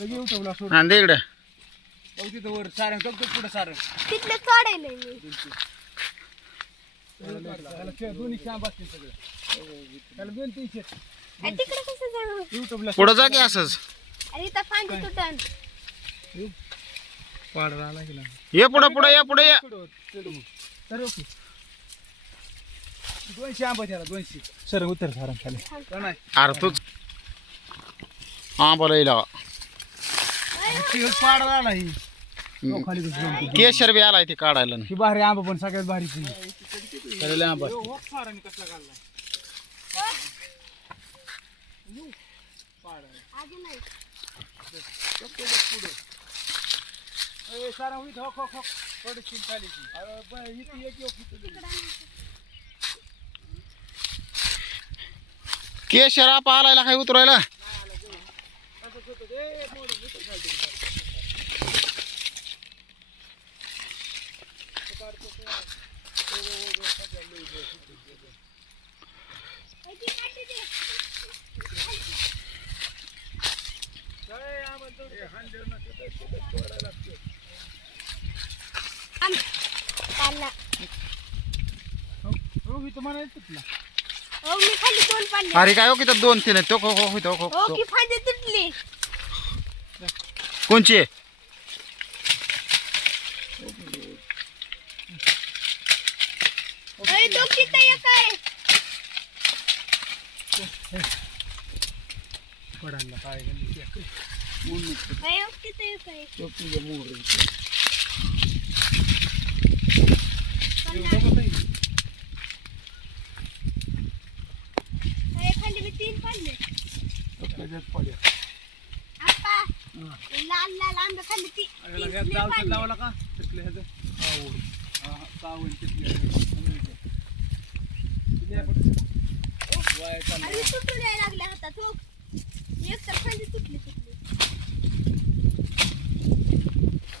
लगे उठवला सोड दे इकडे. जाऊ तिथं वर सारंग टक पुढं सारंग तिथलं चढायलंय मी. त्याला दोन्ही सगळं त्याला दोन तीनशे अरे तिकडे कसं जाऊ? युट्यूबला पुढं जा की असंच. अरे इथं फांदी तुटन. पाडला आला की ये पुढं पुढं ये पुढे ये. तर ओके दोनशे आंबा त्याला दोनशे. सर उतर सारंग खाली अरे तूच पाडला. केशर बी आलाय ते काढायला. ही भारी आंबा पण सगळ्यात भारी ती. आंबा. हो, हो, हो. केशर आप आलायला काय उतरायला काढला हो, इथं म्हणायचं तुला. हो मी खाली दोन पाडले अरे काय हो की दोन तीन आहेत? तो हो हो हो हो कोणची आहे? अरे तो किती एक आहे पडायला काय झालं ते. अरे हो किती एक आहे तो तुझं मोर. अरे खाली मी तीन पाडले पडेल. आप्पा लाल लाल आंबे खाली ती लय औषध पाडले. लावला का तिथलं ह्याचं? हा, ह्याचं. तिथल्या पण- वाया चाललं. अरे तुटून यायला लागल्या हातात हो एक तर खाली तुटली तुटली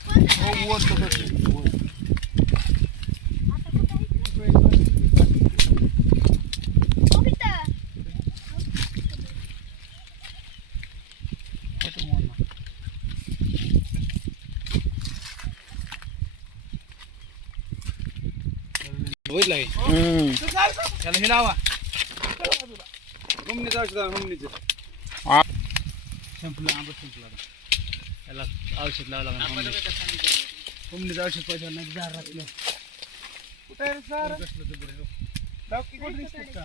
कोणतं हो, करायला? वर तो बसलं, वर. आता कुठं आहे इकडं? हो इथं. कुठं मोर नाही. बघितलं हे? हम्म. त्याला हे लावा ಹಮ್ಮಿದ ಔಷಧ ಹಮ್ಮಿದ ಸಂಪುಲ ಆಂಬ ಸಂಪುಲ ಎಲ್ಲ ಔಷಧ ಲಾವಲ ಹಮ್ಮಿದ ಔಷಧ ಪೈಸೆ ನಗ್ದಾರ ರತ್ನ ಕುಟೇರ್ ಸರ್ ಡಾಕ್ಟರ್ ಕೊಡ್ರಿ ಸಿಕ್ಕ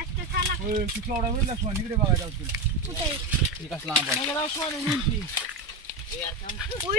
ಅಷ್ಟೇ ಸಾಲ ಓ ಸಿಕ್ಲೋಡ ಬಿಡ ಲಕ್ಷ್ಮಣ ನಿಗಡೆ ಬಗಾಯ್ತ ಔಷಧ ಕುಟೇರ್ ಈಗ ಸಲಾಂ ಬಾ ನಗಡ ಔಷಧ ನಿಂತಿ ಯಾರ್ ಕಾಮ್ ಓ